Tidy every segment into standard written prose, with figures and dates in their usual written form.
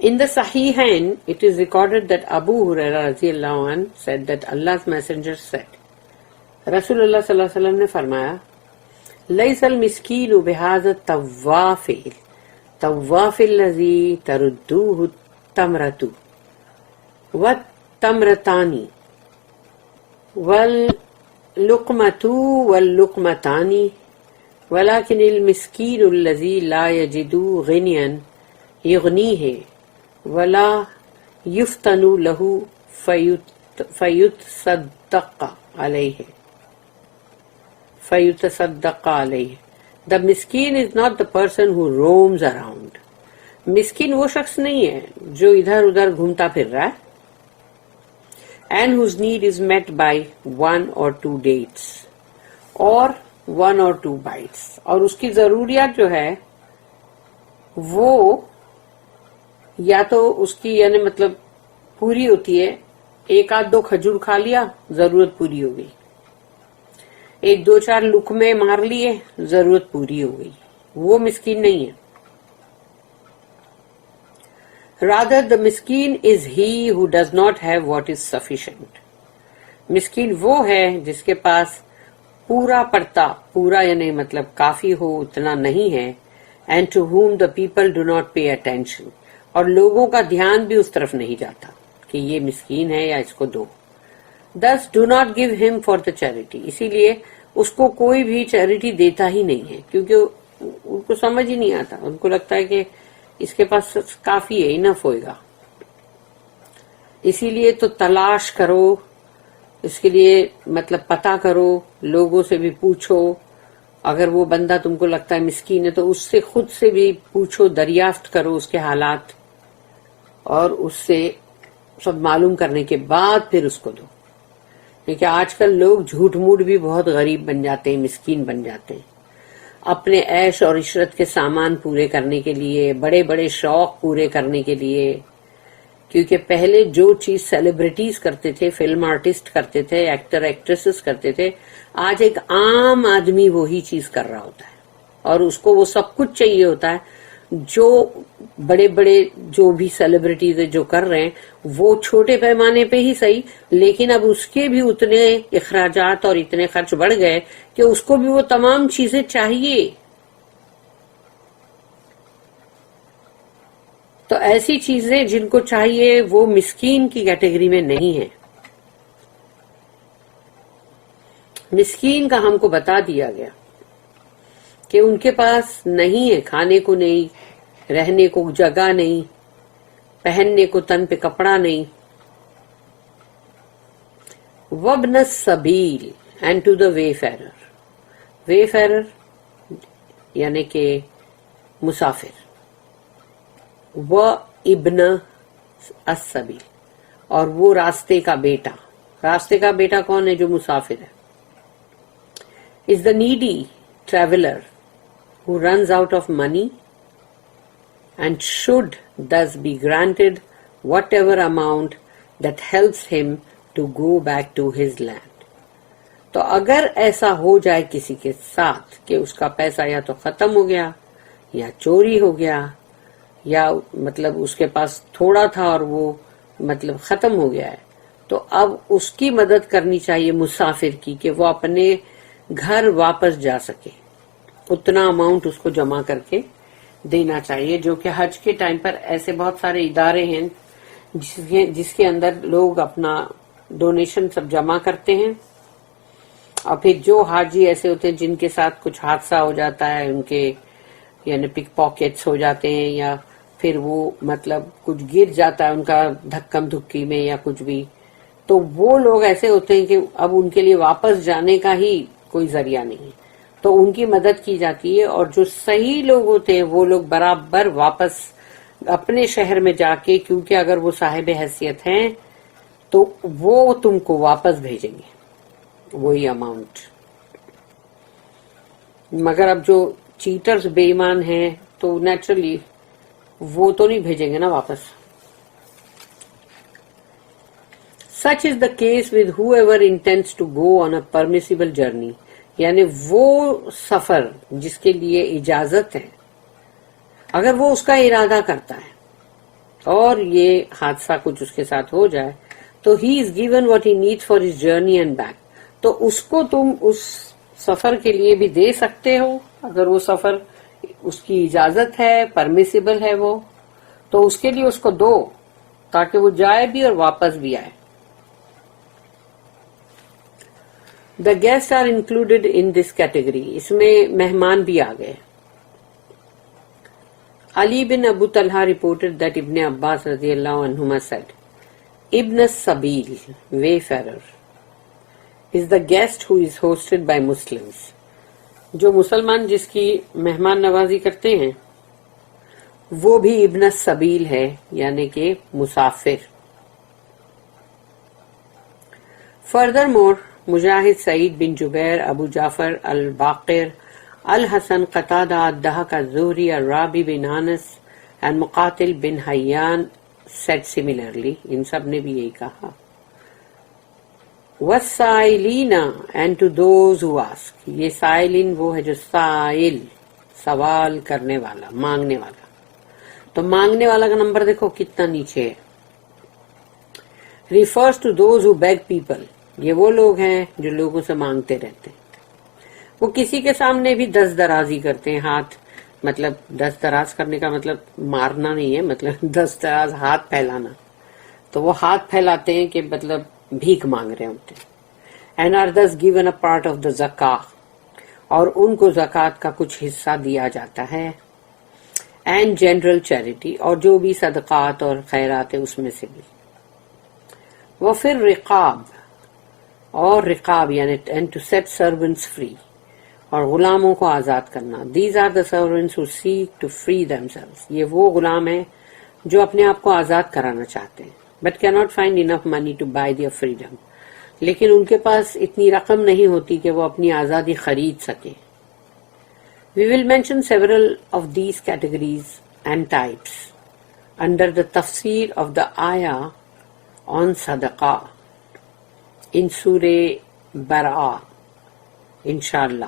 In the Sahihain, it is recorded that Abu Huraira radiyallahu anhu said that Allah's messenger said, Rasulullah sallallahu alaihi wasallam ne farmaya, Laysal miskinu bihadha tawafil allazi tarudduhu tamratu wa tamratani wal luqmatu wal luqmatani walakin al miskinu allazi la yajidu ghiniyan yughnihi ولا يفتن له فيتصدق عليه. The miskin is not the person who roams around. Miskin وہ شخص نہیں ہے جو ادھر ادھر گھومتا پھر رہا ہے. And whose need is met by 1 or 2 dates or 1 or 2 bites. اور اس کی ضروریات جو ہے وہ یا تو اس کی یعنی مطلب پوری ہوتی ہے، 1-2 کھجور کھا لیا ضرورت پوری ہو گئی، 1-2-4 لقمے مار لیے ضرورت پوری ہو گئی. وہ مسکین نہیں ہے. Rather the miskin is he who does not have what is sufficient. مسکین وہ ہے جس کے پاس پورا پڑتا، پورا یعنی مطلب کافی ہو اتنا نہیں ہے. And to whom the people do not pay attention. اور لوگوں کا دھیان بھی اس طرف نہیں جاتا کہ یہ مسکین ہے یا اس کو دو. Thus do not give him for the charity. اسی لیے اس کو کوئی بھی چیریٹی دیتا ہی نہیں ہے، کیونکہ ان کو سمجھ ہی نہیں آتا. ان کو لگتا ہے کہ اس کے پاس کافی ہے، انف ہوئے گا. اسی لیے تو تلاش کرو، اس کے لیے مطلب پتہ کرو، لوگوں سے بھی پوچھو. اگر وہ بندہ تم کو لگتا ہے مسکین ہے تو اس سے خود سے بھی پوچھو، دریافت کرو اس کے حالات، اور اس سے سب معلوم کرنے کے بعد پھر اس کو دو. کیونکہ آج کل لوگ جھوٹ موٹ بھی بہت غریب بن جاتے ہیں، مسکین بن جاتے ہیں. اپنے عیش اور عشرت کے سامان پورے کرنے کے لیے، بڑے بڑے شوق پورے کرنے کے لیے. کیونکہ پہلے جو چیز سیلیبریٹیز کرتے تھے، فلم آرٹسٹ کرتے تھے، ایکٹر ایکٹریسز کرتے تھے، آج ایک عام آدمی وہی چیز کر رہا ہوتا ہے. اور اس کو وہ سب کچھ چاہیے ہوتا ہے جو بڑے بڑے جو بھی سیلیبریٹیز جو کر رہے ہیں، وہ چھوٹے پیمانے پہ ہی صحیح، لیکن اب اس کے بھی اتنے اخراجات اور اتنے خرچ بڑھ گئے کہ اس کو بھی وہ تمام چیزیں چاہیے. تو ایسی چیزیں جن کو چاہیے وہ مسکین کی کیٹیگری میں نہیں ہیں. مسکین کا ہم کو بتا دیا گیا کہ ان کے پاس نہیں ہے، کھانے کو نہیں، رہنے کو جگہ نہیں، پہننے کو تن پہ کپڑا نہیں. وابن السبیل اینڈ ٹو دا وے فیرر. وے فیرر یعنی کہ مسافر. و ابن السبیل، اور وہ راستے کا بیٹا. راستے کا بیٹا کون ہے؟ جو مسافر ہے. is the needy traveler who runs out of money and should thus be granted whatever amount that helps him to go back to his land. تو اگر ایسا ہو جائے کسی کے ساتھ کہ اس کا پیسہ یا تو ختم ہو گیا یا چوری ہو گیا یا مطلب اس کے پاس تھوڑا تھا اور وہ مطلب ختم ہو گیا ہے، تو اب اس کی مدد کرنی چاہیے مسافر کی کہ وہ اپنے گھر واپس جا سکے. اتنا اماؤنٹ اس کو جمع کر کے دینا چاہیے. جو کہ حج کے ٹائم پر ایسے بہت سارے ادارے ہیں جس کے اندر لوگ اپنا ڈونیشن سب جمع کرتے ہیں، اور پھر جو حاجی ایسے ہوتے ہیں جن کے ساتھ کچھ حادثہ ہو جاتا ہے، ان کے یعنی پک پاکٹس ہو جاتے ہیں یا پھر وہ مطلب کچھ گر جاتا ہے ان کا دھکم دھکی میں یا کچھ بھی، تو وہ لوگ ایسے ہوتے ہیں کہ اب ان کے لیے واپس جانے کا ہی کوئی ذریعہ نہیں، تو ان کی مدد کی جاتی ہے. اور جو صحیح لوگ ہوتے ہیں وہ لوگ برابر واپس اپنے شہر میں جا کے، کیونکہ اگر وہ صاحب حیثیت ہیں تو وہ تم کو واپس بھیجیں گے وہی اماؤنٹ. مگر اب جو چیٹرز بے ایمان ہیں تو نیچرلی وہ تو نہیں بھیجیں گے نا واپس. Such is the case with whoever intends to go on a permissible journey. یعنی وہ سفر جس کے لیے اجازت ہے، اگر وہ اس کا ارادہ کرتا ہے اور یہ حادثہ کچھ اس کے ساتھ ہو جائے تو ہی as given what he needs for his journey and back. تو اس کو تم اس سفر کے لیے بھی دے سکتے ہو اگر وہ سفر اس کی اجازت ہے، پرمیسیبل ہے وہ، تو اس کے لیے اس کو دو تاکہ وہ جائے بھی اور واپس بھی آئے. The guests are included in this category. اس میں مہمان بھی آ گئے. Ali bin Abu Talha reported that Ibn Abbas radiallahu anhuma said, Ibn as-Sabil, wayfarer, is the guest who is hosted by Muslims. جو مسلمان جس کی مہمان نوازی کرتے ہیں وہ بھی ابن السبیل ہے، یعنی کہ مسافر. Furthermore, Mujahid, Saeed bin Jubair, Abu Jafar الباقر، al-Hasan, قتادہ، الضحاک الزہری، الرابی bin Anas and مقاتل bin حیان said similarly. ان سب نے بھی یہی کہا. والسائلین and to those who ask. یہ سائلین وہ ہے جو سائل، سوال کرنے والا، مانگنے والا. تو مانگنے والا کا نمبر دیکھو کتنا نیچے ہے. refers to those who beg people. یہ وہ لوگ ہیں جو لوگوں سے مانگتے رہتے ہیں. وہ کسی کے سامنے بھی دست درازی کرتے ہیں، ہاتھ، مطلب دست دراز کرنے کا مطلب مارنا نہیں ہے، مطلب دست دراز ہاتھ پھیلانا. تو وہ ہاتھ پھیلاتے ہیں کہ مطلب بھیک مانگ رہے ہوتے ہیں. and are thus given a part of the zakah. اور ان کو زکوٰۃ کا کچھ حصہ دیا جاتا ہے. and general charity. اور جو بھی صدقات اور خیرات ہے اس میں سے بھی. وفر رقاب. اور رقاب یعنی and to set servants free. اور غلاموں کو آزاد کرنا. These are the servants who seek to free themselves. یہ وہ غلام ہیں جو اپنے آپ کو آزاد کرانا چاہتے ہیں. But cannot find enough money to buy their freedom. لیکن ان کے پاس اتنی رقم نہیں ہوتی کہ وہ اپنی آزادی خرید سکیں. We will mention several of these categories and types under the tafsir of the ayah on sadaqah in Surah Bar'a انشاءاللہ.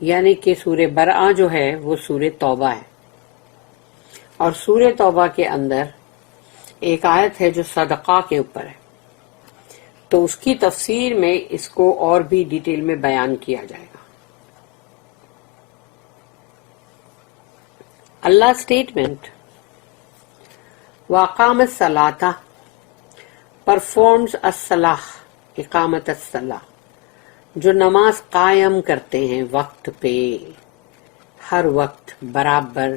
یعنی کہ سورہ برآ جو ہے وہ سورہ توبہ ہے، اور سورہ توبہ کے اندر ایک آیت ہے جو صدقہ کے اوپر ہے. تو اس کی تفسیر میں اس کو اور بھی ڈیٹیل میں بیان کیا جائے گا. اللہ اسٹیٹمنٹ. وَأَقَامَ الصَّلَاةَ performs الصلاح، اقامت الصلاح، جو نماز قائم کرتے ہیں وقت پہ، ہر وقت برابر.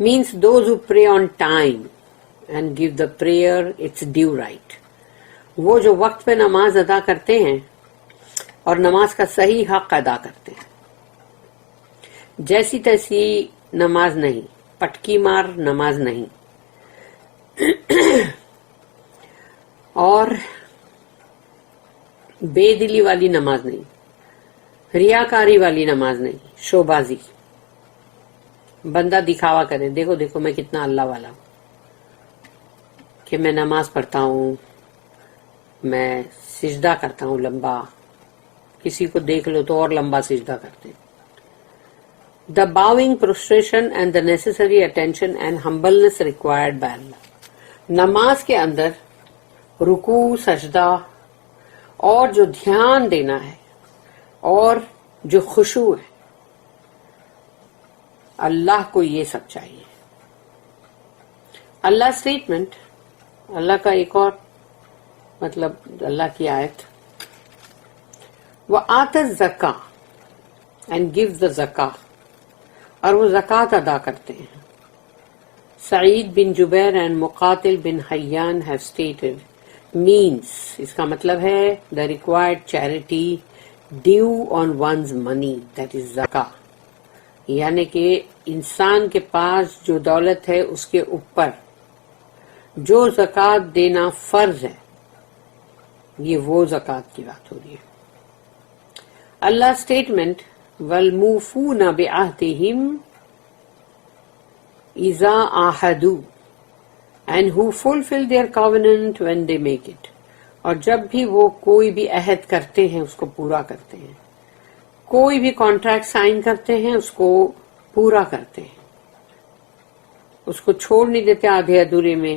means those who pray on time and give the prayer its due right. وہ جو وقت پہ نماز ادا کرتے ہیں اور نماز کا صحیح حق ادا کرتے ہیں. جیسی تیسی نماز نہیں، پٹکی مار نماز نہیں، اور بے دلی والی نماز نہیں، ریاکاری والی نماز نہیں، شوبازی. بندہ دکھاوا کرے، دیکھو دیکھو میں کتنا اللہ والا ہوں، کہ میں نماز پڑھتا ہوں، میں سجدہ کرتا ہوں لمبا. کسی کو دیکھ لو تو اور لمبا سجدہ کرتے ہیں. The bowing, prostration and the necessary attention and humbleness required by Allah. نماز کے اندر رکوع، سجدہ اور جو دھیان دینا ہے اور جو خشوع ہے، اللہ کو یہ سب چاہیے. اللہ اسٹیٹمنٹ، اللہ کا ایک اور مطلب اللہ کی آیت. وَآتَ الزَّكَاةَ and gives the zakah. اور وہ زکوٰۃ ادا کرتے ہیں. سعید بن جبیر and مقاتل bin حیان have stated means، اس کا مطلب ہے the required charity due on one's money, that is zakah. یعنی کہ انسان کے پاس جو دولت ہے اس کے اوپر جو زکوٰۃ دینا فرض ہے، یہ وہ زکوٰۃ کی بات ہو رہی ہے. اللہ اسٹیٹمنٹ. وَالْمُوفُونَ بِعَهْدِهِمْ إِذَا عَاهَدُوا and who fulfill their covenant when they make it. اور جب بھی وہ کوئی بھی عہد کرتے ہیں اس کو پورا کرتے ہیں، کوئی بھی کانٹریکٹ سائن کرتے ہیں اس کو پورا کرتے ہیں، اس کو چھوڑ نہیں دیتے آدھے ادھورے میں،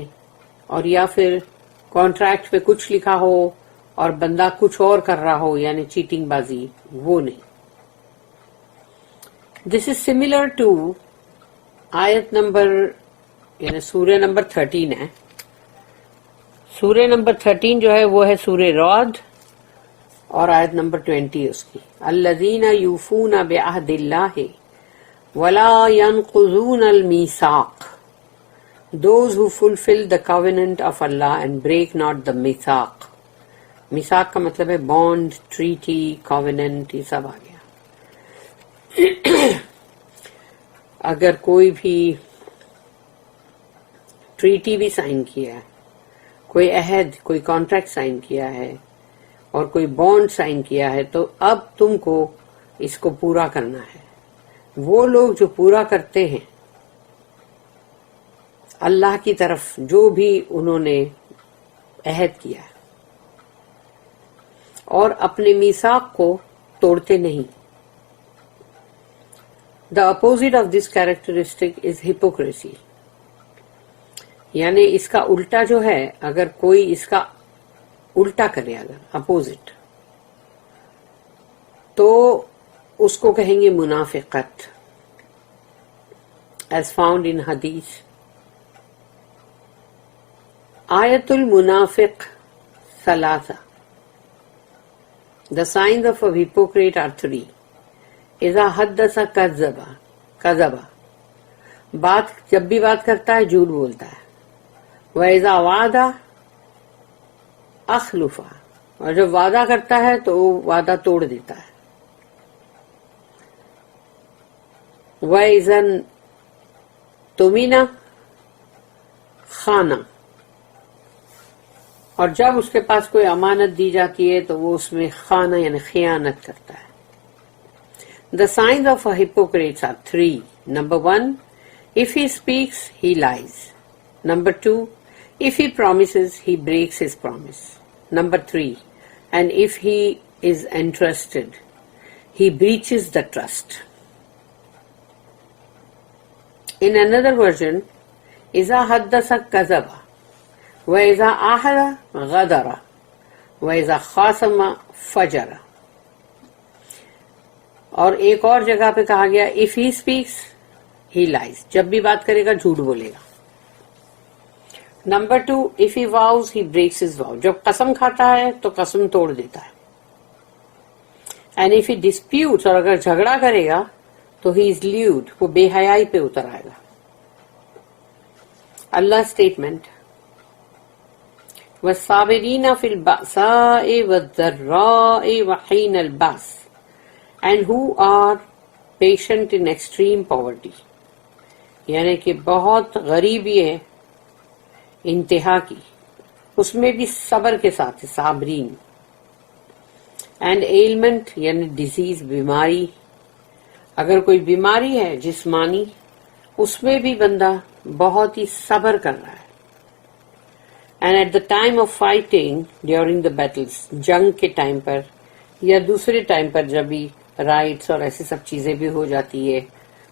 اور یا پھر کانٹریکٹ پہ کچھ لکھا ہو اور بندہ کچھ اور کر رہا ہو، یعنی چیٹنگ بازی، وہ نہیں. دس از سملر ٹو آیت نمبر، یعنی سورہ نمبر 13 ہے. سورہ نمبر 13 جو ہے وہ ہے سورہ رعد، اور آیت نمبر 20 اس کی، الذین یوفون بعہد اللہ ولا ينقضون المیثاق، those who fulfill the covenant of Allah and break not the mithaq. میثاق کا مطلب ہے بانڈ، ٹریٹی، covenant، یہ سب آ گیا. اگر کوئی بھی ٹریٹی بھی سائن کیا ہے، کوئی عہد، کوئی کانٹریکٹ سائن کیا ہے اور کوئی بانڈ سائن کیا ہے، تو اب تم کو اس کو پورا کرنا ہے. وہ لوگ جو پورا کرتے ہیں اللہ کی طرف جو بھی انہوں نے عہد کیا ہے اور اپنے میثاق کو توڑتے نہیں. The opposite of this characteristic is hypocrisy. یعنی اس کا الٹا جو ہے، اگر کوئی اس کا الٹا کرے، اگر اپوزٹ، تو اس کو کہیں گے منافقت. As found in Hadith. آیت المنافق ثلاثہ. The signs of a hypocrite are 3. اذا حدث کذب، جب بھی بات کرتا ہے جھوٹ بولتا ہے. وَإِذَا وَعَدَ أَخْلَفَ، اور جب وعدہ کرتا ہے تو وہ وعدہ توڑ دیتا ہے. وَإِذَا اؤْتُمِنَ خَانَ، اور جب اس کے پاس کوئی امانت دی جاتی ہے تو وہ اس میں خانہ یعنی خیانت کرتا ہے. The signs of a hypocrite are 3. Number 1, if he speaks, he lies. Number 2, if he promises, he breaks his promise. Number 3, and if he is entrusted, he breaches the trust. In another version, إِذَا حَدَّثَ كَذَبَ وَإِذَا عَاهَدَ غَدَرَ وَإِذَا خَاصَمَ فَجَرَ. اور ایک اور جگہ پہ کہا گیا if he speaks, he lies. جب بھی بات کرے گا جھوٹ بولے گا. Number 2, if he vows, he breaks his vow. جب قسم کھاتا ہے تو قسم توڑ دیتا ہے. And if he disputes، اور اگر جھگڑا کرے گا تو he is lewd، وہ بے حیائی پہ اتر آئے گا. اللہ اسٹیٹمنٹ، وَالصَّابِرِينَ فِي الْبَأْسَاءِ وَالضَّرَّاءِ وَحِينَ الْبَأْسِ، and who are patient in extreme poverty. یعنی کہ بہت غریبی ہے انتہا کی، اس میں بھی صبر کے ساتھ صابرین. اینڈ ایلمنٹ یعنی ڈیزیز، بیماری، اگر کوئی بیماری ہے جسمانی، اس میں بھی بندہ بہت ہی صبر کر رہا ہے. And at the time of fighting during the battles, جنگ کے ٹائم پر یا دوسرے ٹائم پر جب بھی رائٹس اور ایسی سب چیزیں بھی ہو جاتی ہے،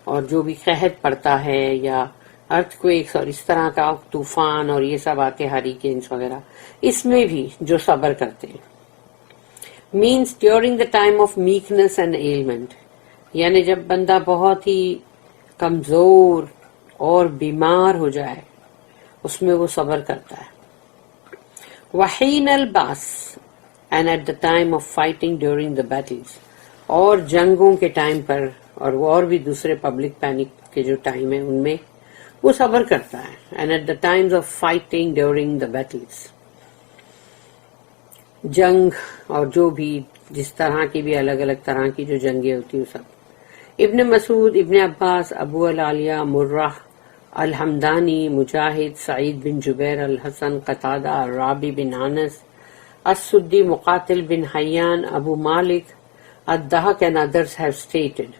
اور جو بھی قحط پڑتا ہے یا ارتھ کویکس اور اس طرح کا طوفان اور یہ سب آتے، ہریکینس وغیرہ، اس میں بھی جو صبر کرتے ہیں. Means during the time of meekness and ailment, یعنی جب بندہ بہت ہی کمزور اور بیمار ہو جائے اس میں وہ صبر کرتا ہے. وحین الباس، and at the time of fighting during the battles, اور جنگوں کے ٹائم پر اور بھی دوسرے پبلک پینک کے جو ٹائم ہے ان میں وہ صبر کرتا ہے. And at the times of fighting during the battles, جنگ اور جو بھی جس طرح کی بھی الگ الگ طرح کی جو جنگیں ہوتی ہیں سب. ابن مسعود، ابن عباس، ابو العالیہ، مرہ الحمدانی، مجاہد، سعید بن جبیر، الحسن، قتادہ، رابی بن انس، السدی، مقاتل بن حیان، ابو مالک، الضحاک and others have stated.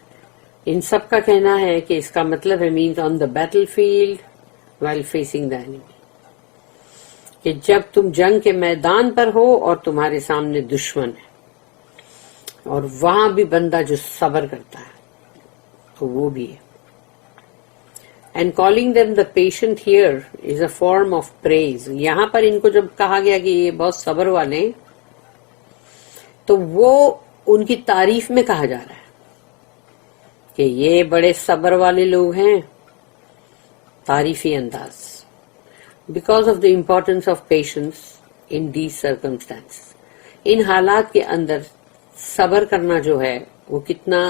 ان سب کا کہنا ہے کہ اس کا مطلب ہے means on the battlefield while facing the enemy، کہ جب تم جنگ کے میدان پر ہو اور تمہارے سامنے دشمن ہے، اور وہاں بھی بندہ جو صبر کرتا ہے تو وہ بھی ہے. And calling them the patient here is a form of praise. یہاں پر ان کو جب کہا گیا کہ یہ بہت صبر والے ہیں تو وہ ان کی تعریف میں کہا جا رہا ہے کہ یہ بڑے صبر والے لوگ ہیں. تعریفی انداز. Because of the importance of patience in these circumstances. ان حالات کے اندر صبر کرنا جو ہے وہ کتنا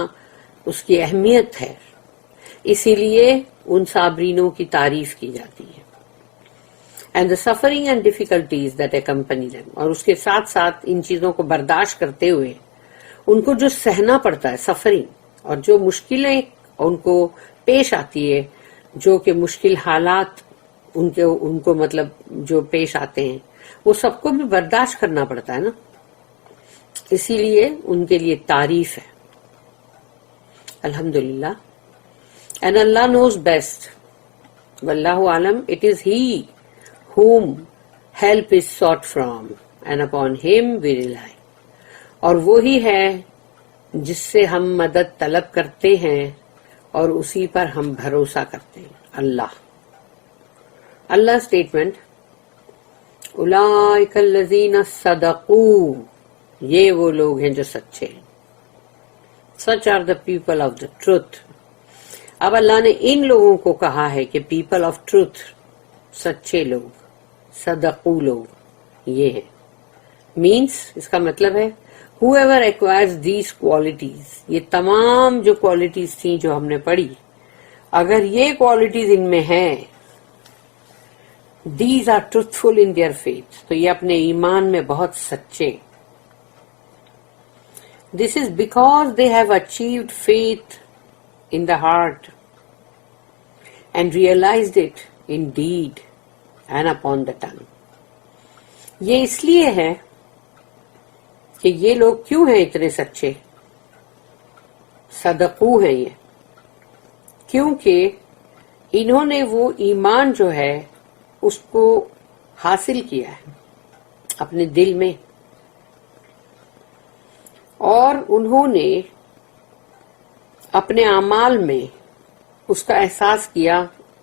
اس کی اہمیت ہے، اسی لیے ان صابرینوں کی تعریف کی جاتی ہے. And the suffering and difficulties that accompany them. اور اس کے ساتھ ساتھ ان چیزوں کو برداشت کرتے ہوئے ان کو جو سہنا پڑتا ہے، سفرنگ، اور جو مشکلیں ان کو پیش آتی ہے، جو کہ مشکل حالات ان کو مطلب جو پیش آتے ہیں، وہ سب کو بھی برداشت کرنا پڑتا ہے نا، اسی لیے ان کے لیے تعریف ہے. الحمدللہ. And Allah knows best. Wallahu alam, it is He whom help is sought from, and upon Him we rely. اور وہی ہے جس سے ہم مدد طلب کرتے ہیں اور اسی پر ہم بھروسہ کرتے ہیں. اللہ. اللہ اسٹیٹمنٹ. اولئک الذین صدقوا. یہ وہ لوگ ہیں جو سچے ہیں. Such are the people of the truth. اب اللہ نے ان لوگوں کو کہا ہے کہ پیپل آف ٹروتھ، سچے لوگ، صدقو لوگ یہ ہیں. مینس اس کا مطلب ہے whoever acquires these qualities. یہ تمام جو کوالٹیز تھیں جو ہم نے پڑھی، اگر یہ کوالٹیز ان میں ہیں، these are truthful in their faith. تو یہ اپنے ایمان میں بہت سچے. This is because they have achieved faith in the heart and realized it in deed and upon the tongue. یہ اس لیے ہے کہ یہ لوگ کیوں ہیں اتنے سچے، صدقو ہیں یہ، کیونکہ انہوں نے وہ ایمان جو ہے اس کو حاصل کیا ہے اپنے دل میں، اور انہوں نے اپنے اعمال میں اس کا احساس کیا،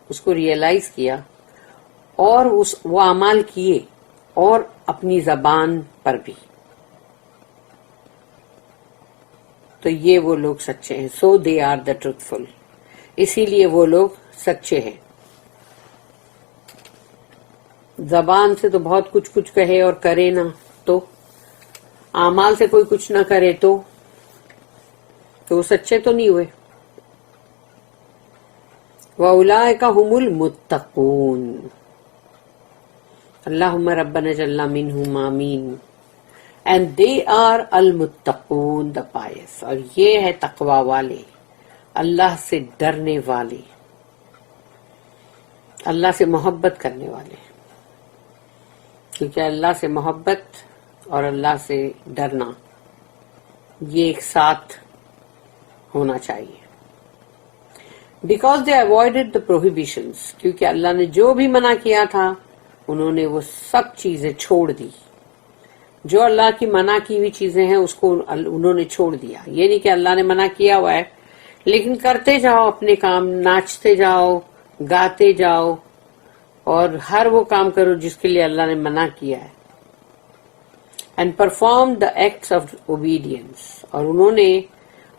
اس کو ریئلائز کیا، اور وہ اعمال کیے، اور اپنی زبان پر بھی. تو یہ وہ لوگ سچے ہیں. سو دے آر دا ٹروتھفل. اسی لیے وہ لوگ سچے ہیں. زبان سے تو بہت کچھ کہے اور کرے نہ، تو اعمال سے کوئی کچھ نہ کرے تو وہ سچے تو نہیں ہوئے. وَأُولَئِكَ هُمُ الْمُتَّقُونَ. اللہم ربنا اجعلنا منہم آمین. And they are المتقون, the pious. اور یہ ہے تقوی والے، اللہ سے ڈرنے والے، اللہ سے محبت کرنے والے. کیونکہ اللہ سے محبت اور اللہ سے ڈرنا یہ ایک ساتھ ہونا چاہیے. Because they avoided the prohibitions. کیونکہ اللہ نے جو بھی منع کیا تھا انہوں نے وہ سب چیزیں چھوڑ دی. جو اللہ کی منع کی ہوئی چیزیں ہیں اس کو انہوں نے چھوڑ دیا. یہ نہیں کہ اللہ نے منع کیا ہوا ہے لیکن کرتے جاؤ اپنے کام، ناچتے جاؤ، گاتے جاؤ، اور ہر وہ کام کرو جس کے لیے اللہ نے منع کیا ہے. And perform the acts of obedience. اور انہوں نے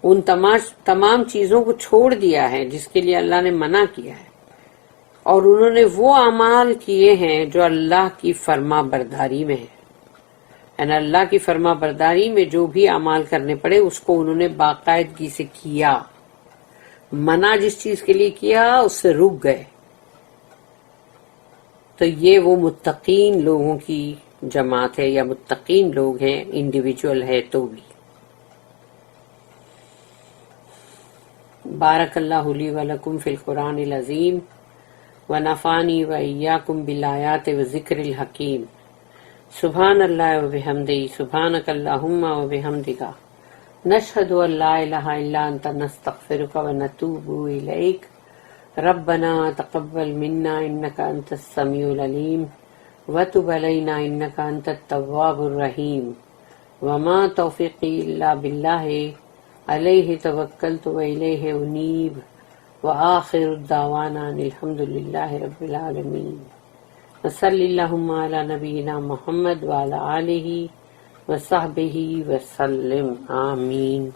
ان تمام چیزوں کو چھوڑ دیا ہے جس کے لیے اللہ نے منع کیا ہے، اور انہوں نے وہ اعمال کیے ہیں جو اللہ کی فرما برداری میں ہے. یعنی اللہ کی فرما برداری میں جو بھی اعمال کرنے پڑے اس کو انہوں نے باقاعدگی سے کیا. منع جس چیز کے لیے کیا اس سے رک گئے. تو یہ وہ متقین لوگوں کی جماعت ہے، یا متقین لوگ ہیں، انڈیویجول ہے تو بھی. بارک اللہ لی ولکم فی القرآن العظیم ونفعنی وإیاکم بالآیات والذکر الحکیم. سبحان اللہ وبحمدہ، سبحانک اللہم وبحمدک، نشہد ان لا الہ الا انت، نستغفرک ونتوب الیک. ربنا تقبل منا انک انت السمیع العلیم وتب علینا انک انت التواب الرحیم. وما توفیقی الا باللہ علیہ توکلت والیہ انیب. وآخر الدعوانا ان الحمد للہ رب العالمین وصلی اللہم علی نبینا محمد وعلی آلہ وصحبہ وسلم آمین.